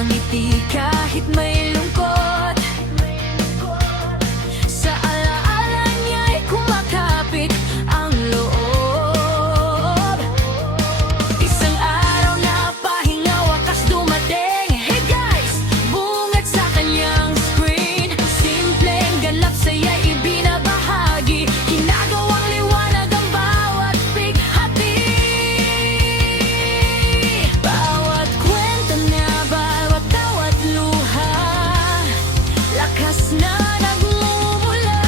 napapangiti kahit may lungkot. Sa alaala niya'y kumakapit ang loob. Isang araw na pahinga wakas dumating. Hey guys, bungad sa kanyang screen. Simpleng ganap saya'y ibinabahagi. Ginagawang liwanag ang bawat bighati. Bawat kwento niya, bawat tawat luha, lakas na nagmumula.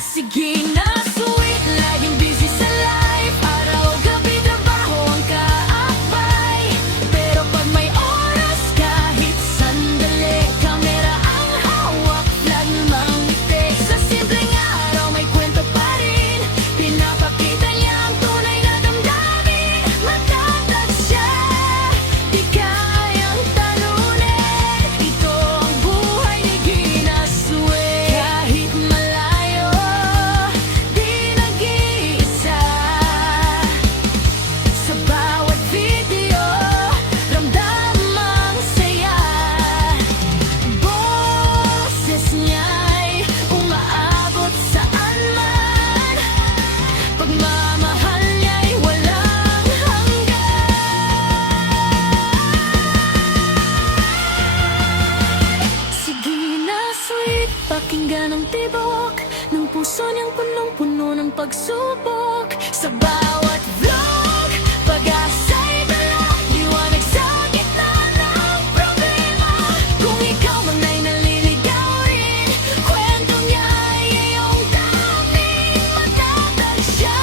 Sige na sweet, laging busy sa life. Araw-gabi trabaho ang kaakbay. Pero pag may oras kahit sandali, kamera ang hawak, flag mangiti. Sa simpleng araw may kwento pa rin. Pinapakita niya ang tunay na damdamin. Matatag siya, di kayang talunin. Ito ang buhay ni Gina Sue. Kahit malayo, di nag-iisa. Sa bawat video, ramdam ang saya. Boses niya'y umaabot saan man. Pagmamahal niya'y walang hanggan. Sige na sweet, pakinggan ang tibok ng puso niyang punong-puno ng pagsubok. Sa bawat vlog, pag-asa'y dala, liwanag sa gitna ng problema. Kung ikaw man ay naliligaw rin, kwento niya'y iyong daming. Matatag siya,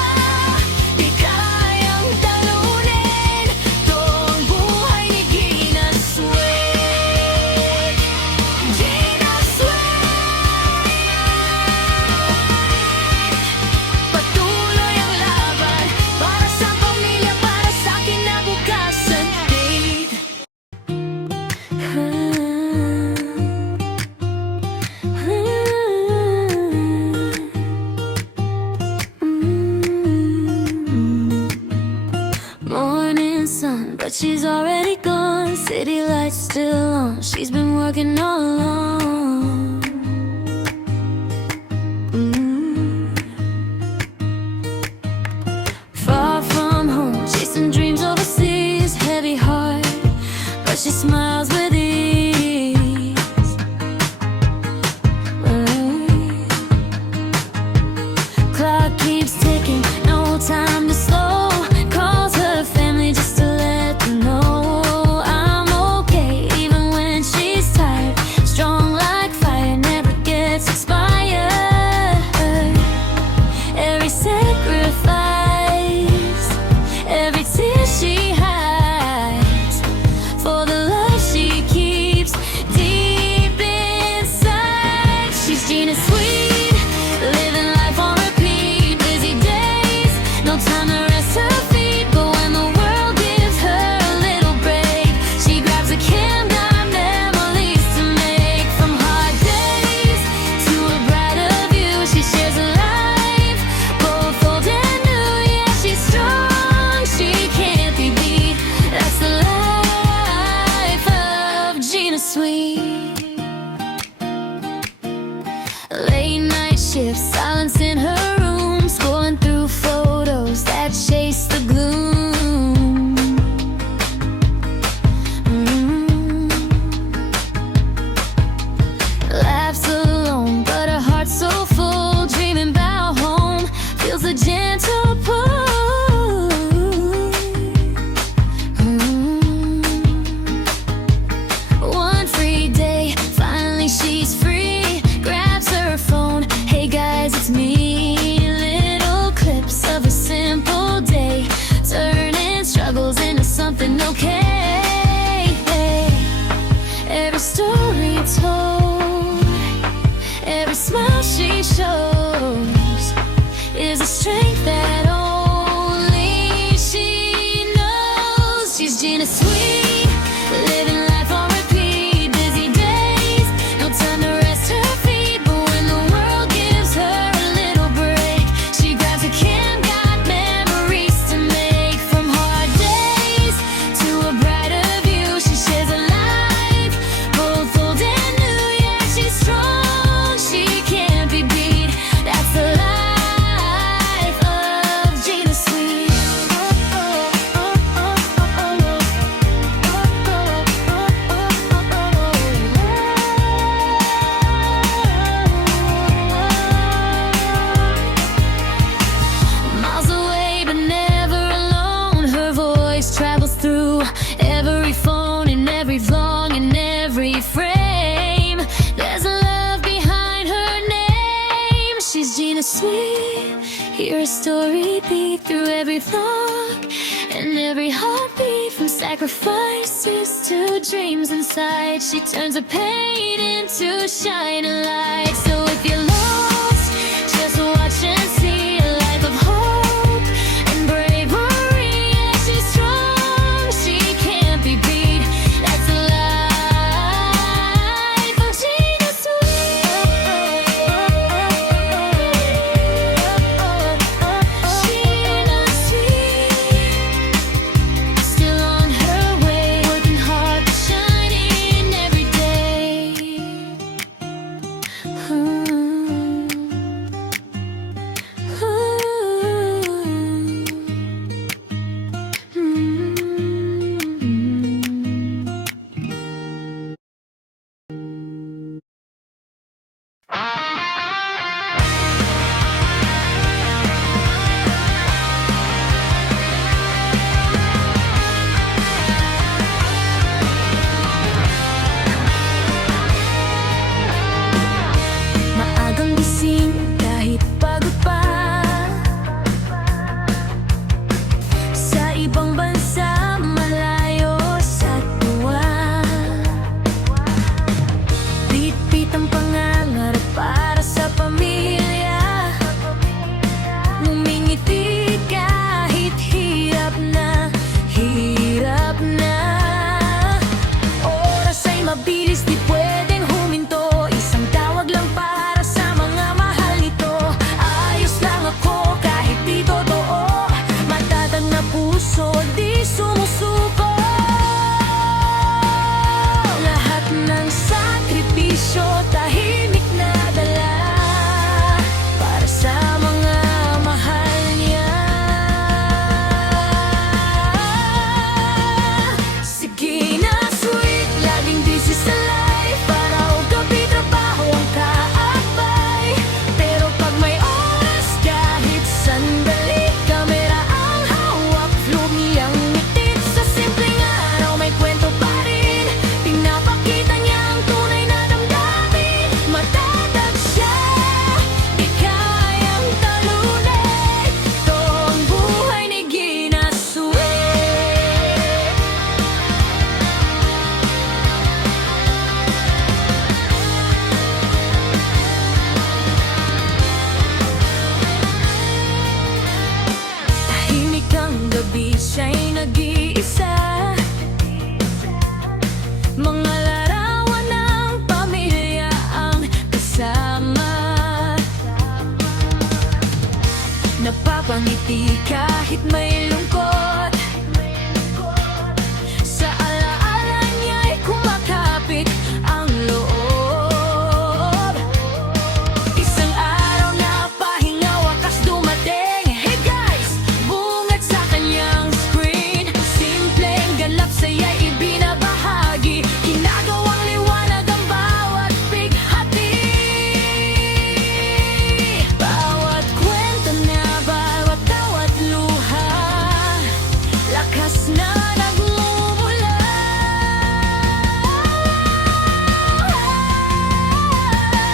di kayang talunin. Ito ang buhay ni Gina Sue. Gina Sue. Patuloy ang laban para sa pamilya, para sa kinabukasan. Date. Morning sun, but she's already gone. City lights still on, she's been working all along. Far from home, chasing dreams overseas. Heavy heart, but she smiles with ease. Clock keeps ticking, no time to slow. Calls her family just to let them know I'm okay, even when she's tired. Strong sweet. Hear a story beat through every thought and every heartbeat, from sacrifices to dreams inside. She turns a pain into shining light. So if you're lost, just watch and see a life of hope and bravery. And she's strong, she can't be beat. That's the life of Gina Sweet. Gina Sweet, still on her way, working hard but shining every day. Maagang gising kahit pagod pa, sa ibang bansa malayo sa tuwa. Bitbit ang pangangarap para sa pamilya, ngumingiti kahit hirap na, hirap na. Oras ay mabilis, di pwedeng huminto. Isang tawag lang para sa mga mahal nito. Ayos lang ako kahit di totoo, matatag na puso di sumusuko. Lahat ng sakripisyo tahimik na dala para sa mga mahal niya. Sige na sweet, laging busy sa life, araw gabi trabaho ang kaakbay. Pero pag may oras kahit sandali, kamera ang hawak, vlog niyang ngitit. Sa simpleng araw may kwento pa rin, pinapakita niya ang tunay na damdamin. Matatag siya, di kayang talunin. Ito ang buhay ni Gina Sweet. Tahimik ang gabi, siya'y nag-iisa. Mga larawan ng pamilya ang kasama, napapangiti kahit may lungkot. Sa alaala niya'y kumakapit ang loob. Isang araw na pahinga, wakas dumating. Hey guys, bungad sa kanyang screen. Simpleng ganap, saya'y ibinabahagi. Ginagawang liwanag ang bawat bighati. Bawat kwento na, bawat luha, lakas na nagmumula.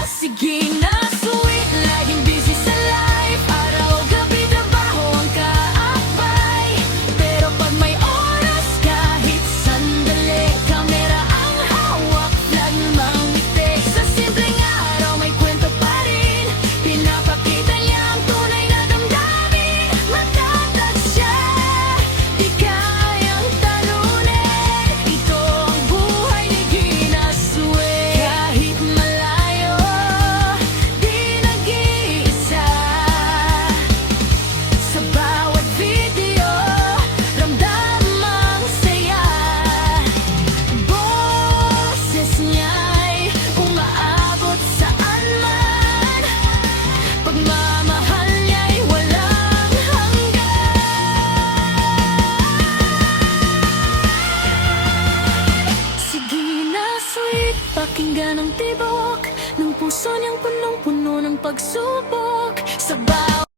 Sige na sweet, laging busy sa life, araw gabi trabaho ang kaakbay. Pero pag may oras kahit sandali, kamera ang hawak, vlog mangiti. Sa simpleng araw may kwento pa rin, pinapakita niya ang tunay na damdamin. Matatag siya, di kayang talunin. Ito ang buhay ni Gina Sweet. Kahit malayo, di nag-iisa. Sa bawat video, ramdam ang saya. Boses niya'y umaabot saan man, pagmamahal niya'y walang hanggan. Sige na sweet, pakinggan ang tibok ng puso niyang punong-puno ng pagsubok. Sa bawat